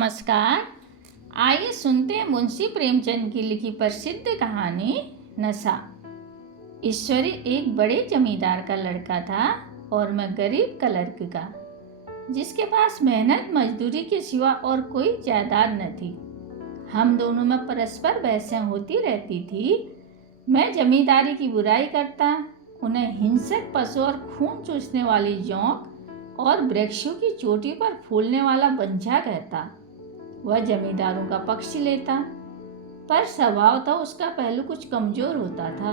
नमस्कार। आइए सुनते हैं मुंशी प्रेमचंद की लिखी प्रसिद्ध कहानी नशा। ईश्वरी एक बड़े जमींदार का लड़का था और मैं गरीब क्लर्क का, जिसके पास मेहनत मजदूरी के सिवा और कोई जायदाद न थी। हम दोनों में परस्पर बहसें होती रहती थी। मैं जमींदारी की बुराई करता, उन्हें हिंसक पशु और खून चूसने वाली जोंक और वृक्षों की चोटी पर फूलने वाला बंझा कहता। वह जमींदारों का पक्ष लेता, पर स्वभावतः उसका पहलू कुछ कमजोर होता था,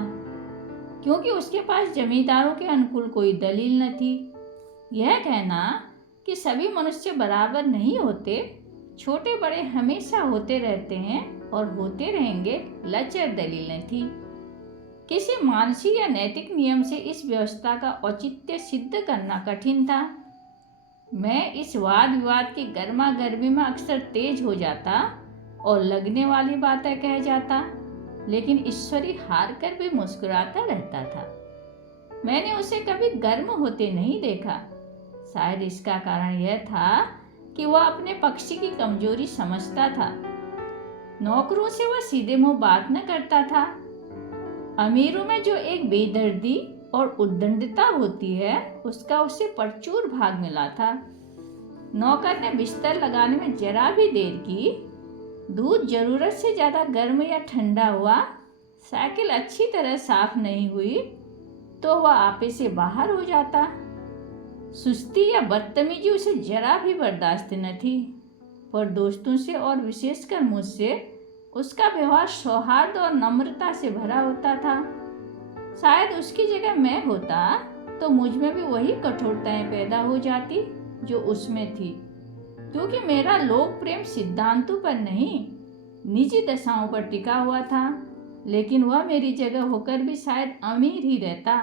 क्योंकि उसके पास जमींदारों के अनुकूल कोई दलील न थी। यह कहना कि सभी मनुष्य बराबर नहीं होते, छोटे बड़े हमेशा होते रहते हैं और होते रहेंगे, लचर दलील न थी। किसी मानसिक या नैतिक नियम से इस व्यवस्था का औचित्य सिद्ध करना कठिन था। मैं इस वाद विवाद की गर्मा गर्मी में अक्सर तेज हो जाता और लगने वाली बातें कह जाता, लेकिन ईश्वरी हार कर भी मुस्कुराता रहता था। मैंने उसे कभी गर्म होते नहीं देखा। शायद इसका कारण यह था कि वह अपने पक्षी की कमजोरी समझता था। नौकरों से वह सीधे मुंह बात न करता था। अमीरों में जो एक बेदर्दी और उद्दंडता होती है, उसका उसे प्रचुर भाग मिला था। नौकर ने बिस्तर लगाने में जरा भी देर की, दूध जरूरत से ज्यादा गर्म या ठंडा हुआ, साइकिल अच्छी तरह साफ नहीं हुई तो वह आपे से बाहर हो जाता। सुस्ती या बदतमीजी उसे जरा भी बर्दाश्त न थी, पर दोस्तों से और विशेषकर मुझसे उसका व्यवहार सौहार्द और नम्रता से भरा होता था। शायद उसकी जगह मैं होता तो मुझ में भी वही कठोरताएं पैदा हो जाती जो उसमें थी, क्योंकि मेरा लोक प्रेम सिद्धांतों पर नहीं, निजी दशाओं पर टिका हुआ था। लेकिन वह मेरी जगह होकर भी शायद अमीर ही रहता,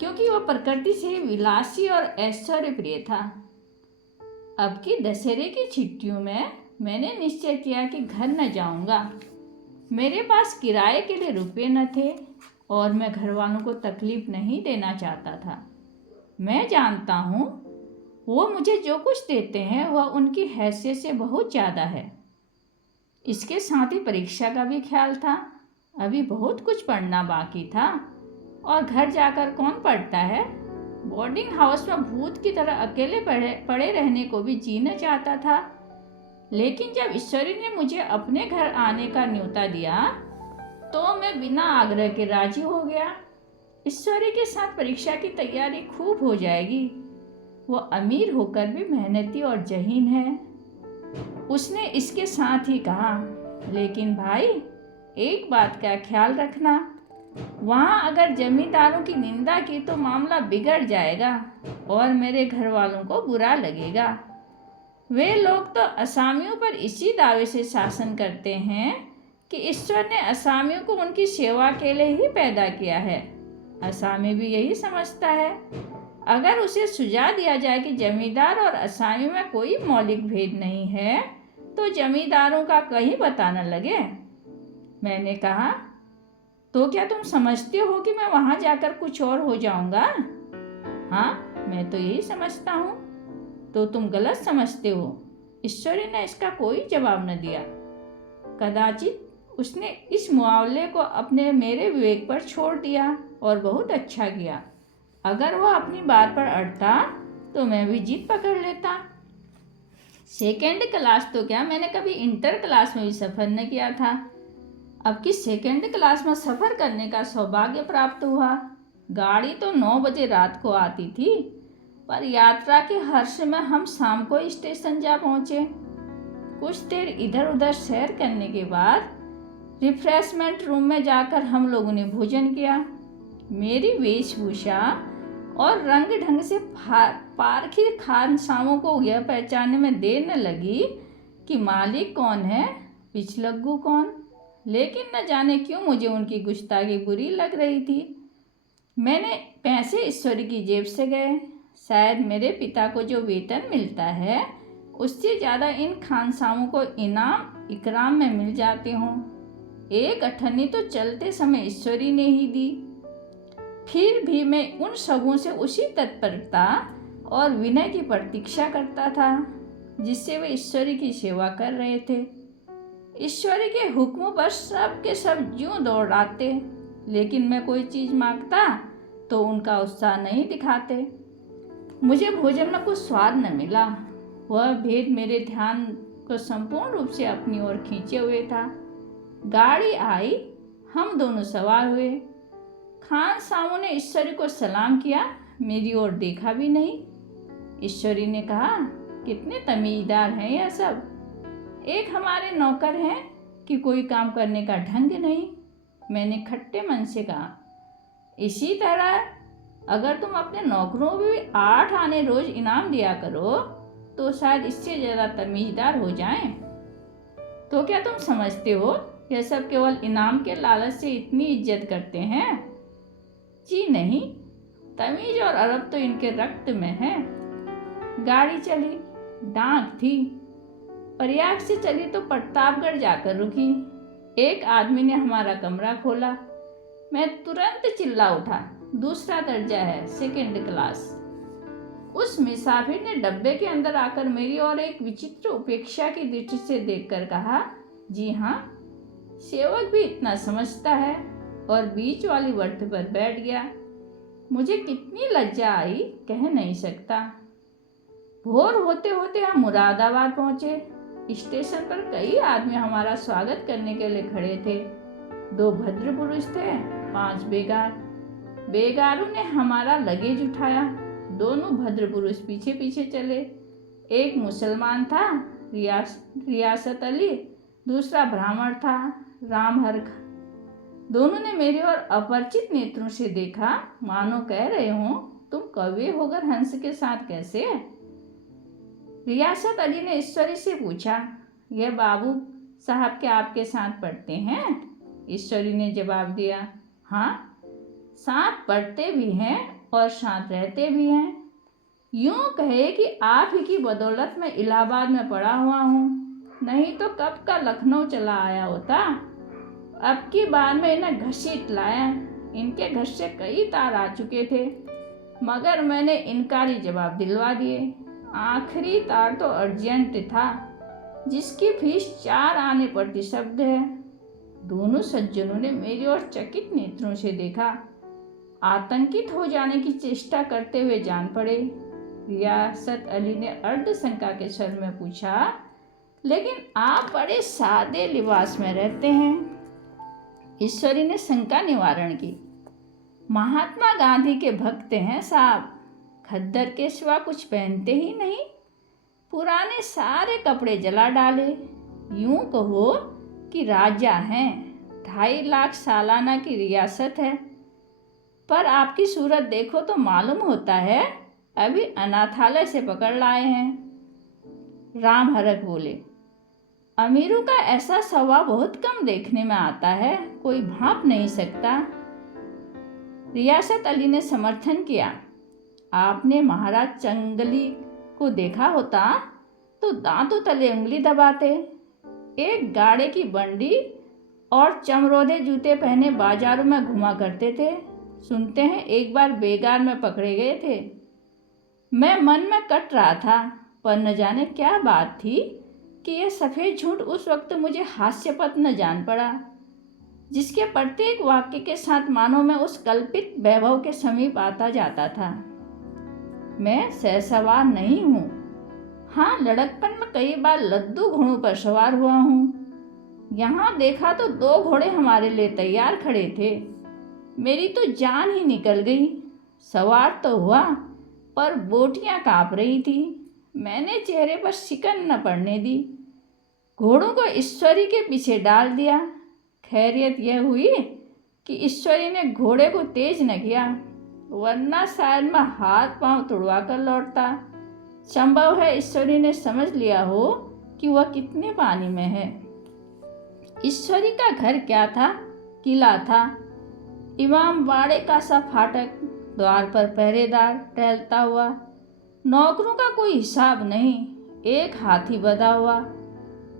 क्योंकि वह प्रकृति से विलासी और ऐश्वर्य प्रिय था। अब की दशहरे की छुट्टियों में मैंने निश्चय किया कि घर न जाऊंगा। मेरे पास किराए के लिए रुपए न थे और मैं घर वालों को तकलीफ नहीं देना चाहता था। मैं जानता हूँ वो मुझे जो कुछ देते हैं वह उनकी हैसियत से बहुत ज़्यादा है। इसके साथ ही परीक्षा का भी ख्याल था। अभी बहुत कुछ पढ़ना बाकी था और घर जाकर कौन पढ़ता है। बोर्डिंग हाउस में भूत की तरह अकेले पड़े रहने को भी जीना चाहता था। लेकिन जब ईश्वरी ने मुझे अपने घर आने का न्योता दिया तो मैं बिना आग्रह के राजी हो गया। ईश्वरी के साथ परीक्षा की तैयारी खूब हो जाएगी। वो अमीर होकर भी मेहनती और जहीन है। उसने इसके साथ ही कहा, लेकिन भाई एक बात का ख्याल रखना, वहाँ अगर जमींदारों की निंदा की तो मामला बिगड़ जाएगा और मेरे घर वालों को बुरा लगेगा। वे लोग तो असामियों पर इसी दावे से शासन करते हैं कि ईश्वर ने असामियों को उनकी सेवा के लिए ही पैदा किया है। असामी भी यही समझता है। अगर उसे सुझा दिया जाए कि जमींदार और असामी में कोई मौलिक भेद नहीं है तो जमींदारों का कहीं पता न लगे। मैंने कहा, तो क्या तुम समझते हो कि मैं वहां जाकर कुछ और हो जाऊंगा? हाँ, मैं तो यही समझता हूँ। तो तुम गलत समझते हो। ईश्वरी ने इसका कोई जवाब न दिया। कदाचित उसने इस मुआवले को अपने मेरे विवेक पर छोड़ दिया और बहुत अच्छा किया। अगर वह अपनी बात पर अड़ता तो मैं भी जीत पकड़ लेता। सेकेंड क्लास तो क्या, मैंने कभी इंटर क्लास में भी सफ़र न किया था। अब की सेकेंड क्लास में सफ़र करने का सौभाग्य प्राप्त हुआ। गाड़ी तो 9 बजे रात को आती थी, पर यात्रा के हर्ष में हम शाम को स्टेशन जा पहुँचे। कुछ देर इधर उधर सैर करने के बाद रिफ्रेशमेंट रूम में जाकर हम लोगों ने भोजन किया। मेरी वेशभूषा और रंग ढंग से पारखी खानसामों को यह पहचानने में देर न लगी कि मालिक कौन है, पिछलग्गू कौन। लेकिन न जाने क्यों मुझे उनकी गुस्ताखी बुरी लग रही थी। मैंने पैसे ईश्वरी की जेब से गए। शायद मेरे पिता को जो वेतन मिलता है उससे ज़्यादा इन खानसामों को इनाम इकराम में मिल जाते हों। एक अठन्नी तो चलते समय ईश्वरी ने ही दी। फिर भी मैं उन सबों से उसी तत्परता और विनय की प्रतीक्षा करता था जिससे वे ईश्वरी की सेवा कर रहे थे। ईश्वरी के हुक्म पर सब के सब यूं दौड़ाते, लेकिन मैं कोई चीज़ मांगता तो उनका उत्साह नहीं दिखाते। मुझे भोजन में कुछ स्वाद न मिला। वह भेद मेरे ध्यान को संपूर्ण रूप से अपनी ओर खींचे हुए था। गाड़ी आई, हम दोनों सवार हुए। खान सामू ने ईश्वरी को सलाम किया, मेरी ओर देखा भी नहीं। ईश्वरी ने कहा, कितने तमीज़दार हैं यह सब। एक हमारे नौकर हैं कि कोई काम करने का ढंग नहीं। मैंने खट्टे मन से कहा, इसी तरह अगर तुम अपने नौकरों को भी 8 आने रोज इनाम दिया करो तो शायद इससे ज़्यादा तमीज़दार हो जाएं। तो क्या तुम समझते हो यह सब केवल इनाम के लालच से इतनी इज्जत करते हैं? जी नहीं, तमीज़ और अदब तो इनके रक्त में है। गाड़ी चली, डाक थी। प्रयाग से चली तो प्रतापगढ़ जाकर रुकी। एक आदमी ने हमारा कमरा खोला। मैं तुरंत चिल्ला उठा, दूसरा दर्जा है, 2nd क्लास। उस मुसाफिर ने डब्बे के अंदर आकर मेरी ओर एक विचित्र उपेक्षा की दृष्टि से देखकर कहा, जी हाँ, सेवक भी इतना समझता है, और बीच वाली बर्थ पर बैठ गया। मुझे कितनी लज्जा आई कह नहीं सकता। भोर होते होते हम मुरादाबाद पहुंचे। स्टेशन पर कई आदमी हमारा स्वागत करने के लिए खड़े थे। 2 भद्र पुरुष थे, 5 बेगार। बेगारों ने हमारा लगेज उठाया। दोनों भद्र पुरुष पीछे पीछे चले। एक मुसलमान था, रियासत अली, दूसरा ब्राह्मण था, राम हरख। दोनों ने मेरी ओर अपरिचित नेत्रों से देखा, मानो कह रहे हो, तुम कौवे होकर हंस के साथ कैसे? रियासत अली ने ईश्वरी से पूछा, यह बाबू साहब के आपके साथ पढ़ते हैं? ईश्वरी ने जवाब दिया, हाँ, साथ पढ़ते भी हैं और साथ रहते भी हैं। यूं कहे कि आप ही की बदौलत मैं इलाहाबाद में पढ़ा हुआ हूँ, नहीं तो कब का लखनऊ चला आया होता। अब की बार में इन्हें घसीट लाया। इनके घर से कई तार आ चुके थे, मगर मैंने इनकारी जवाब दिलवा दिए। आखिरी तार तो अर्जेंट था, जिसकी फीस 4 आने प्रति शब्द है। दोनों सज्जनों ने मेरी ओर चकित नेत्रों से देखा। आतंकित हो जाने की चेष्टा करते हुए जान पड़े। रियासत अली ने अर्धशंका के स्वर में पूछा, लेकिन आप बड़े सादे लिबास में रहते हैं। ईश्वरी ने शंका निवारण की, महात्मा गांधी के भक्त हैं साहब, खद्दर के सिवा कुछ पहनते ही नहीं। पुराने सारे कपड़े जला डाले। यूं कहो कि राजा हैं। 2.5 लाख सालाना की रियासत है। पर आपकी सूरत देखो तो मालूम होता है अभी अनाथालय से पकड़ लाए हैं। राम हरख बोले, अमीरों का ऐसा स्वभाव बहुत कम देखने में आता है, कोई भांप नहीं सकता। रियासत अली ने समर्थन किया, आपने महाराज चंगली को देखा होता तो दांतों तले उंगली दबाते। एक गाड़े की बंडी और चमरोदे जूते पहने बाजारों में घुमा करते थे। सुनते हैं एक बार बेगार में पकड़े गए थे। मैं मन में कट रहा था, पर न जाने क्या बात थी कि यह सफ़ेद झूठ उस वक्त मुझे हास्यपद न जान पड़ा, जिसके प्रत्येक वाक्य के साथ मानो मैं उस कल्पित वैभव के समीप आता जाता था। मैं सहसवार नहीं हूँ। हाँ, लड़कपन में कई बार लद्दू घोड़ों पर सवार हुआ हूँ। यहाँ देखा तो 2 घोड़े हमारे लिए तैयार खड़े थे। मेरी तो जान ही निकल गई। सवार तो हुआ, पर बोटियाँ काँप रही थी। मैंने चेहरे पर शिकन न पड़ने दी। घोड़ों को ईश्वरी के पीछे डाल दिया। खैरियत यह हुई कि ईश्वरी ने घोड़े को तेज न किया, वरना शायद मैं हाथ पांव तुड़वा कर लौटता। संभव है ईश्वरी ने समझ लिया हो कि वह कितने पानी में है। ईश्वरी का घर क्या था? किला था। इमाम बाड़े का सा फाटक, द्वार पर पहरेदार टहलता हुआ, नौकरों का कोई हिसाब नहीं, एक हाथी बंधा हुआ।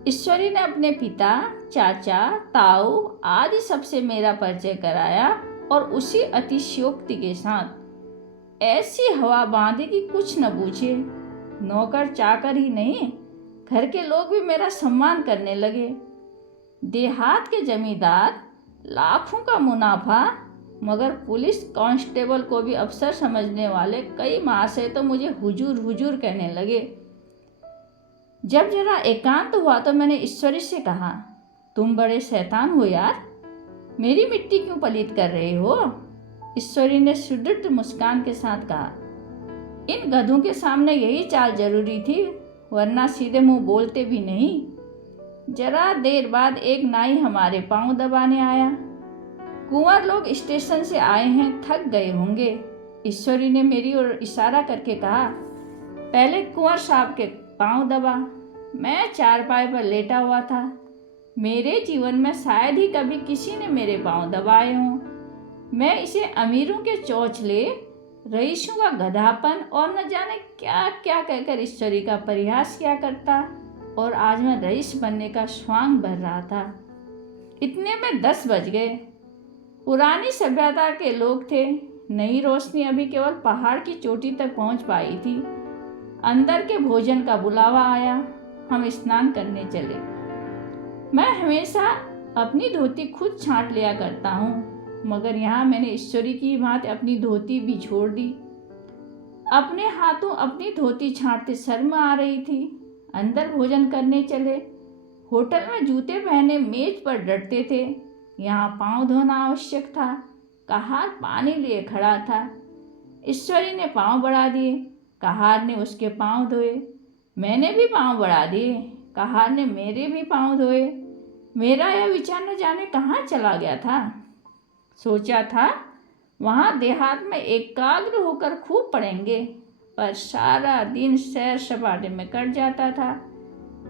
ईश्वरी ने अपने पिता, चाचा, ताऊ आदि सबसे मेरा परिचय कराया, और उसी अतिशयोक्ति के साथ ऐसी हवा बांधी कि कुछ न पूछे। नौकर चाकर ही नहीं, घर के लोग भी मेरा सम्मान करने लगे। देहात के जमींदार लाखों का मुनाफा, मगर पुलिस कांस्टेबल को भी अफसर समझने वाले कई महाशय तो मुझे हुजूर हुजूर कहने लगे। जब जरा एकांत हुआ तो मैंने ईश्वरी से कहा, तुम बड़े शैतान हो यार, मेरी मिट्टी क्यों पलीत कर रहे हो? ईश्वरी ने सुदृढ़ मुस्कान के साथ कहा, इन गधों के सामने यही चाल जरूरी थी, वरना सीधे मुंह बोलते भी नहीं। जरा देर बाद एक नाई हमारे पांव दबाने आया। कुंवर लोग स्टेशन से आए हैं, थक गए होंगे। ईश्वरी ने मेरी ओर इशारा करके कहा, पहले कुंवर साहब के पांव दबा। मैं चारपाई पर लेटा हुआ था। मेरे जीवन में शायद ही कभी किसी ने मेरे पांव दबाए हों। मैं इसे अमीरों के चौचले, रईसों का गधापन और न जाने क्या क्या कहकर ईश्वरी का परिहास किया करता, और आज मैं रईस बनने का स्वांग भर रहा था। इतने में 10 बज गए। पुरानी सभ्यता के लोग थे। नई रोशनी अभी केवल पहाड़ की चोटी तक पहुंच पाई थी। अंदर के भोजन का बुलावा आया। हम स्नान करने चले। मैं हमेशा अपनी धोती खुद छांट लिया करता हूँ, मगर यहाँ मैंने ईश्वरी की भांति अपनी धोती भी छोड़ दी। अपने हाथों अपनी धोती छांटते शर्म आ रही थी। अंदर भोजन करने चले। होटल में जूते पहने मेज पर डटते थे। यहाँ पांव धोना आवश्यक था। कहार पानी लिए खड़ा था। ईश्वरी ने पांव बढ़ा दिए। कहार ने उसके पांव धोए। मैंने भी पांव बढ़ा दिए। कहार ने मेरे भी पांव धोए। मेरा यह विचार न जाने कहाँ चला गया था। सोचा था वहाँ देहात में एकाग्र होकर खूब पढ़ेंगे, पर सारा दिन सैर सपाटे में कट जाता था।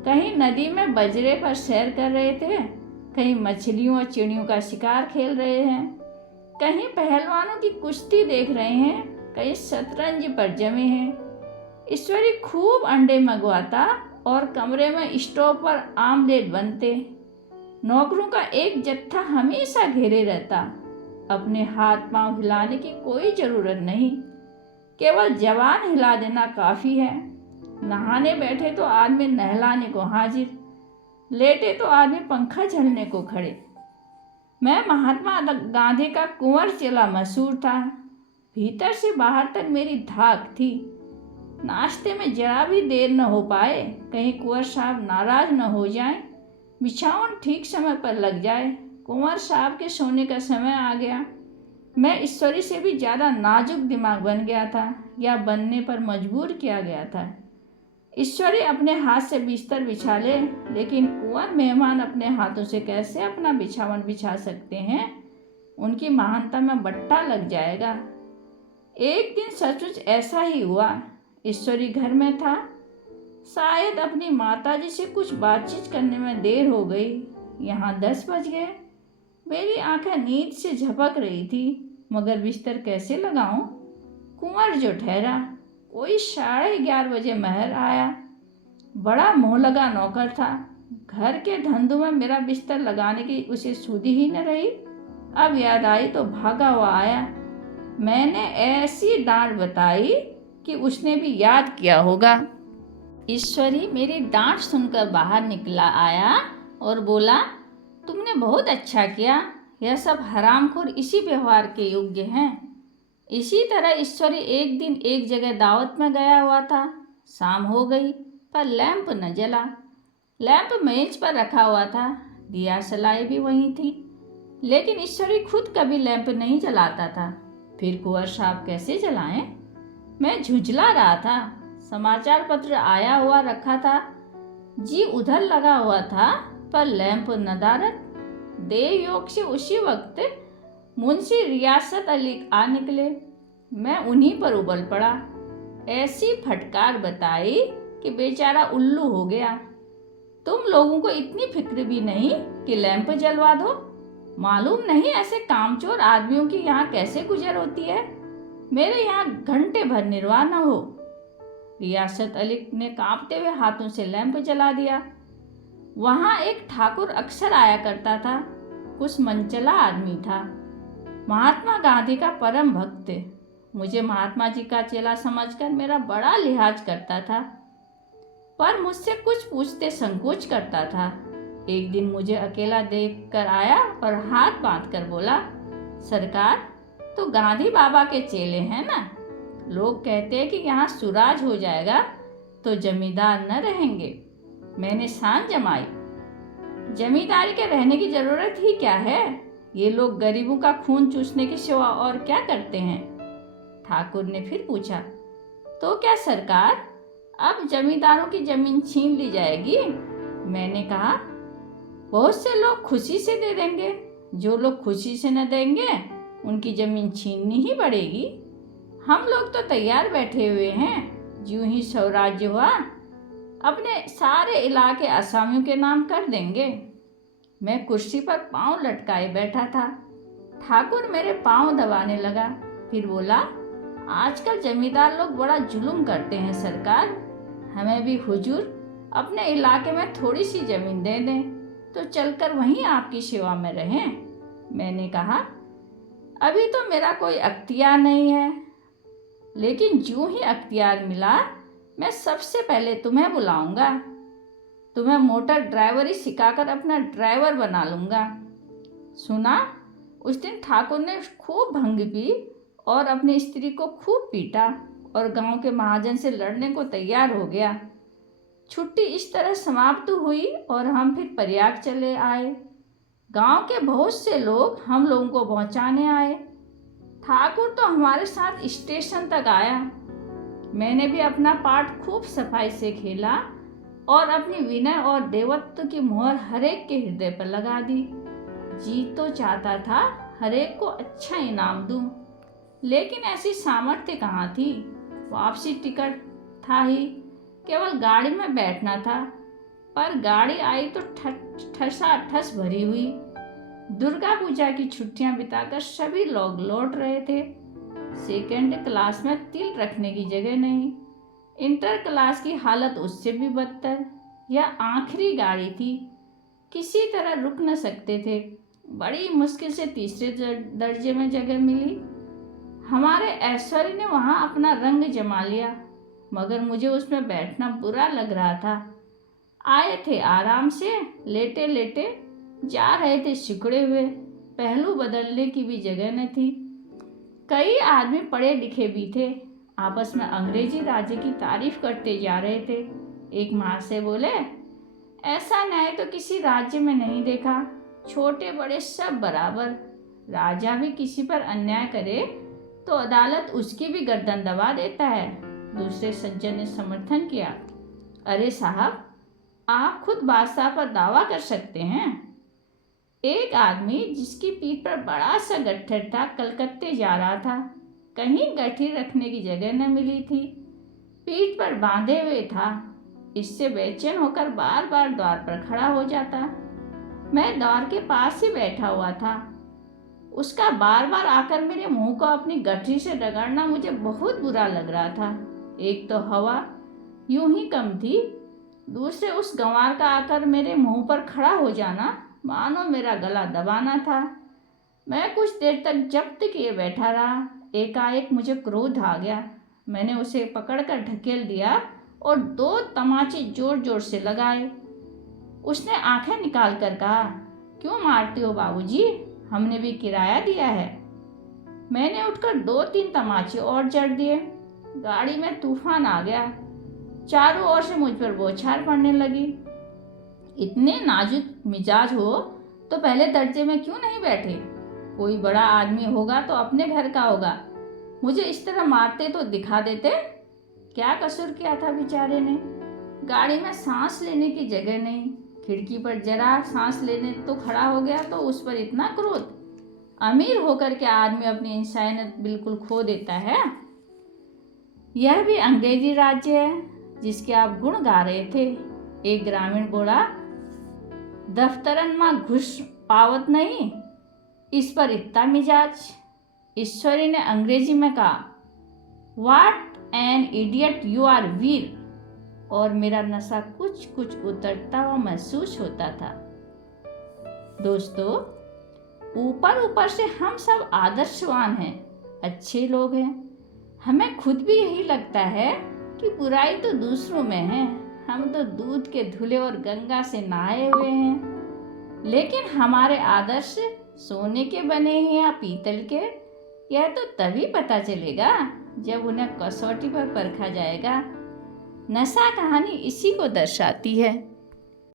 कहीं नदी में बजरे पर सैर कर रहे थे, कहीं मछलियों और चिड़ियों का शिकार खेल रहे हैं, कहीं पहलवानों की कुश्ती देख रहे हैं, कहीं शतरंज पर जमे हैं। ईश्वरी खूब अंडे मंगवाता और कमरे में स्टोव पर आमलेट बनते। नौकरों का एक जत्था हमेशा घेरे रहता। अपने हाथ पांव हिलाने की कोई ज़रूरत नहीं, केवल जबान हिला देना काफ़ी है। नहाने बैठे तो आदमी नहलाने को हाजिर, लेटे तो आदमी पंखा झलने को खड़े। मैं महात्मा गांधी का कुंवर चेला मशहूर था। भीतर से बाहर तक मेरी धाक थी। नाश्ते में जरा भी देर न हो पाए, कहीं कुंवर साहब नाराज न हो जाएं, बिछावन ठीक समय पर लग जाए। कुंवर साहब के सोने का समय आ गया। मैं ईश्वरी से भी ज़्यादा नाजुक दिमाग बन गया था, या बनने पर मजबूर किया गया था। ईश्वरी अपने हाथ से बिस्तर बिछा ले, लेकिन कुंवर मेहमान अपने हाथों से कैसे अपना बिछावन बिछा सकते हैं? उनकी महानता में बट्टा लग जाएगा। एक दिन सचमुच ऐसा ही हुआ। ईश्वरी घर में था। शायद अपनी माताजी से कुछ बातचीत करने में देर हो गई। यहाँ 10 बज गए। मेरी आंखें नींद से झपक रही थी, मगर बिस्तर कैसे लगाऊं? कुंवर जो ठहरा। कोई 11:30 बजे महर आया। बड़ा मोह लगा नौकर था। घर के धंधों में मेरा बिस्तर लगाने की उसे सुधि ही न रही। अब याद आई तो भागा हुआ आया। मैंने ऐसी डांट बताई कि उसने भी याद किया होगा। ईश्वरी मेरी डांट सुनकर बाहर निकला आया और बोला, तुमने बहुत अच्छा किया। यह सब हरामखोर इसी व्यवहार के योग्य हैं। इसी तरह ईश्वरी एक दिन एक जगह दावत में गया हुआ था। शाम हो गई, पर लैंप न जला। लैंप मेज पर रखा हुआ था। दिया सलाई भी वहीं थी, लेकिन ईश्वरी खुद कभी लैंप नहीं जलाता था। फिर कुंवर साहब कैसे जलाएं? मैं झुंझला रहा था। समाचार पत्र आया हुआ रखा था। जी उधर लगा हुआ था, पर लैंप नदारद। देव योग से उसी वक्त मुंशी रियासत अली आ निकले। मैं उन्हीं पर उबल पड़ा। ऐसी फटकार बताई कि बेचारा उल्लू हो गया। तुम लोगों को इतनी फिक्र भी नहीं कि लैंप जलवा दो? मालूम नहीं ऐसे कामचोर आदमियों की यहाँ कैसे गुजर होती है। मेरे यहाँ घंटे भर निर्वाह न हो। रियासत अली ने कांपते हुए हाथों से लैंप जला दिया। वहाँ एक ठाकुर अक्सर आया करता था। कुछ मनचला आदमी था। महात्मा गांधी का परम भक्त। मुझे महात्मा जी का चेला समझकर मेरा बड़ा लिहाज करता था। पर मुझसे कुछ पूछते संकोच करता था। एक दिन मुझे अकेला देख कर आया और हाथ बांध कर बोला, सरकार, तो गांधी बाबा के चेले हैं ना? लोग कहते हैं कि यहाँ सुराज हो जाएगा तो जमींदार न रहेंगे। मैंने शान जमाई, जमींदारी के रहने की जरूरत ही क्या है? ये लोग गरीबों का खून चूसने की सिवा और क्या करते हैं? ठाकुर ने फिर पूछा, तो क्या सरकार, अब जमींदारों की जमीन छीन ली जाएगी? मैंने कहा, बहुत से लोग खुशी से दे देंगे, जो लोग खुशी से न देंगे उनकी जमीन छीननी ही पड़ेगी। हम लोग तो तैयार बैठे हुए हैं, ज्यों ही स्वराज्य हुआ अपने सारे इलाके असामियों के नाम कर देंगे। मैं कुर्सी पर पांव लटकाए बैठा था। ठाकुर मेरे पांव दबाने लगा, फिर बोला, आजकल जमींदार लोग बड़ा जुल्म करते हैं सरकार। हमें भी हुजूर अपने इलाके में थोड़ी सी जमीन दे दें तो चलकर वहीं आपकी सेवा में रहें। मैंने कहा, अभी तो मेरा कोई अख्तियार नहीं है, लेकिन ज्यों ही अख्तियार मिला मैं सबसे पहले तुम्हें बुलाऊंगा। तुम्हें मोटर ड्राइवरी सिखाकर अपना ड्राइवर बना लूँगा। सुना, उस दिन ठाकुर ने खूब भंग पी और अपनी स्त्री को खूब पीटा और गांव के महाजन से लड़ने को तैयार हो गया। छुट्टी इस तरह समाप्त हुई और हम फिर प्रयाग चले आए। गांव के बहुत से लोग हम लोगों को पहुंचाने आए। ठाकुर तो हमारे साथ स्टेशन तक आया। मैंने भी अपना पार्ट खूब सफाई से खेला और अपनी विनय और देवत्व की मोहर हरेक के हृदय पर लगा दी। जी तो चाहता था हरेक को अच्छा इनाम दूं, लेकिन ऐसी सामर्थ्य कहाँ थी। वापसी टिकट था ही, केवल गाड़ी में बैठना था, पर गाड़ी आई तो ठसाठस भरी हुई। दुर्गा पूजा की छुट्टियां बिताकर सभी लोग लौट रहे थे। सेकंड क्लास में तिल रखने की जगह नहीं। इंटर क्लास की हालत उससे भी बदतर। यह आखिरी गाड़ी थी, किसी तरह रुक न सकते थे। बड़ी मुश्किल से तीसरे दर्जे में जगह मिली। हमारे ऐश्वर्य ने वहाँ अपना रंग जमा लिया, मगर मुझे उसमें बैठना बुरा लग रहा था। आए थे आराम से, लेटे लेटे जा रहे थे सिकुड़े हुए। पहलू बदलने की भी जगह न थी। कई आदमी पढ़े लिखे भी थे, आपस में अंग्रेजी राज्य की तारीफ करते जा रहे थे। एक महाशय बोले, ऐसा न्याय तो किसी राज्य में नहीं देखा, छोटे बड़े सब बराबर। राजा भी किसी पर अन्याय करे तो अदालत उसकी भी गर्दन दबा देता है। दूसरे सज्जन ने समर्थन किया, अरे साहब, आप खुद बादशाह पर दावा कर सकते हैं। एक आदमी जिसकी पीठ पर बड़ा सा गट्ठर था कलकत्ते जा रहा था। कहीं गठरी रखने की जगह न मिली थी, पीठ पर बांधे हुए था। इससे बेचैन होकर बार बार द्वार पर खड़ा हो जाता। मैं द्वार के पास ही बैठा हुआ था। उसका बार बार आकर मेरे मुंह को अपनी गठरी से रगड़ना मुझे बहुत बुरा लग रहा था। एक तो हवा यूं ही कम थी, दूसरे उस गंवार का आकर मेरे मुंह पर खड़ा हो जाना मानो मेरा गला दबाना था। मैं कुछ देर तक जब्त किए बैठा रहा। एकाएक मुझे क्रोध आ गया। मैंने उसे पकड़कर ढकेल दिया और 2 तमाचे जोर जोर से लगाए। उसने आंखें निकाल कर कहा, क्यों मारते हो बाबूजी, हमने भी किराया दिया है। मैंने उठकर 2-3 तमाचे और जड़ दिए। गाड़ी में तूफान आ गया। चारों ओर से मुझ पर बौछार पड़ने लगी। इतने नाजुक मिजाज हो तो पहले दर्जे में क्यों नहीं बैठे? कोई बड़ा आदमी होगा तो अपने घर का होगा। मुझे इस तरह मारते तो दिखा देते। क्या कसूर किया था बेचारे ने? गाड़ी में सांस लेने की जगह नहीं, खिड़की पर जरा सांस लेने तो खड़ा हो गया तो उस पर इतना क्रोध। अमीर होकर के आदमी अपनी इंसानियत बिल्कुल खो देता है। यह भी अंग्रेजी राज्य है जिसके आप गुण गा रहे थे। एक ग्रामीण बोला, दफ्तरन मां घुस पावत नहीं, इस पर इतना मिजाज। ईश्वरी ने अंग्रेजी में कहा, what an idiot you are Veer, और मेरा नशा कुछ कुछ उतरता हुआ महसूस होता था। दोस्तों, ऊपर ऊपर से हम सब आदर्शवान हैं, अच्छे लोग हैं। हमें खुद भी यही लगता है कि बुराई तो दूसरों में है, हम तो दूध के धुले और गंगा से नहाए हुए हैं, लेकिन हमारे आदर्श सोने के बने हैं या पीतल के, यह तो तभी पता चलेगा जब उन्हें कसौटी पर परखा जाएगा। नशा कहानी इसी को दर्शाती है।